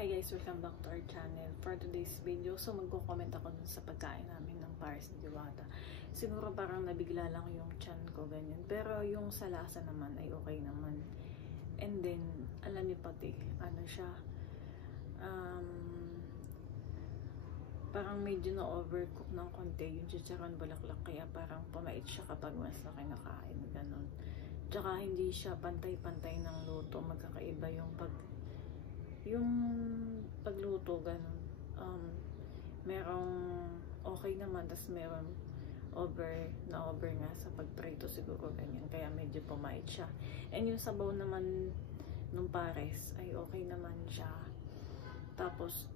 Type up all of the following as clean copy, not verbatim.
Hi guys, welcome back to our channel. For today's video, so magko-comment ako dun sa pagkain namin ng Pares ni Diwata. Siguro parang nabigla lang yung tiyan ko, ganyan. Pero yung sa lasa naman ay okay naman. And then, alam niyo pati, ano siya, parang medyo na-overcook ng konti yung chicharon bulaklak. Kaya parang pamait siya kapag mas na kinakain, ganun. Tsaka hindi siya pantay-pantay ng luto. Magkakaiba yung pagluto, ganun. Merong okay naman, tas meron over nga sa pagprito siguro, ganyan. Kaya medyo pumait siya. And yung sabaw naman nung Pares ay okay naman siya. Tapos,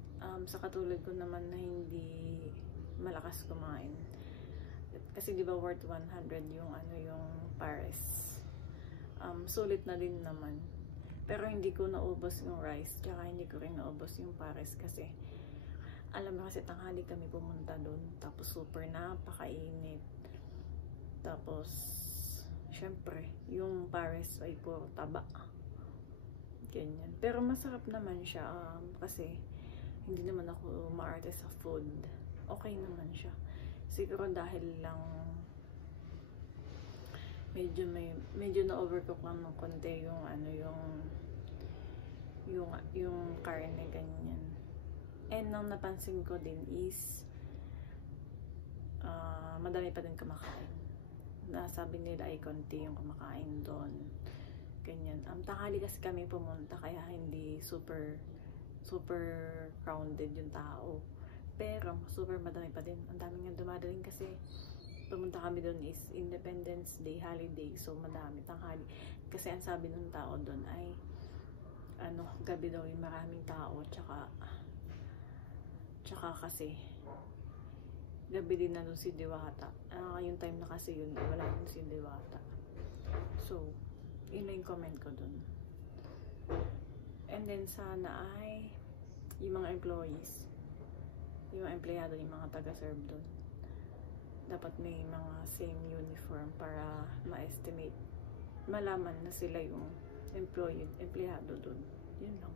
sa katulad ko naman na hindi malakas kumain. Kasi di ba worth 100 yung Pares. Sulit na din naman. Pero hindi ko naubos yung rice, tsaka hindi ko rin naubos yung Pares kasi alam mo kasi tanghali kami pumunta doon, tapos super napakainit. Tapos syempre yung Pares ay puro taba, ganyan. Pero masarap naman siya, kasi hindi naman ako maarte sa food, okay naman siya. Siguro dahil lang medyo na-overcook lang ng konti yung karne, ganyan. And nang napansin ko din is madami pa din kumakain. Nasabi nila ay konti yung kumakain doon, ganyan. Tanghali kasi kami pumunta, kaya hindi super crowded yung tao. Pero super madami pa din. Ang dami nga dumadating kasi pumunta kami doon is Independence Day holiday, so madami tanghali. Kasi ang sabi ng tao doon ay gabi daw yung maraming tao, tsaka kasi gabi din na doon si Diwata. Yung time na kasi yun, wala doon si Diwata. So yun na yung comment ko doon. And then sana ay yung mga employees, yung mga empleyado, yung mga taga-serve doon, dapat may mga same uniform para ma-estimate, malaman na sila yung empleyado doon. Yun lang.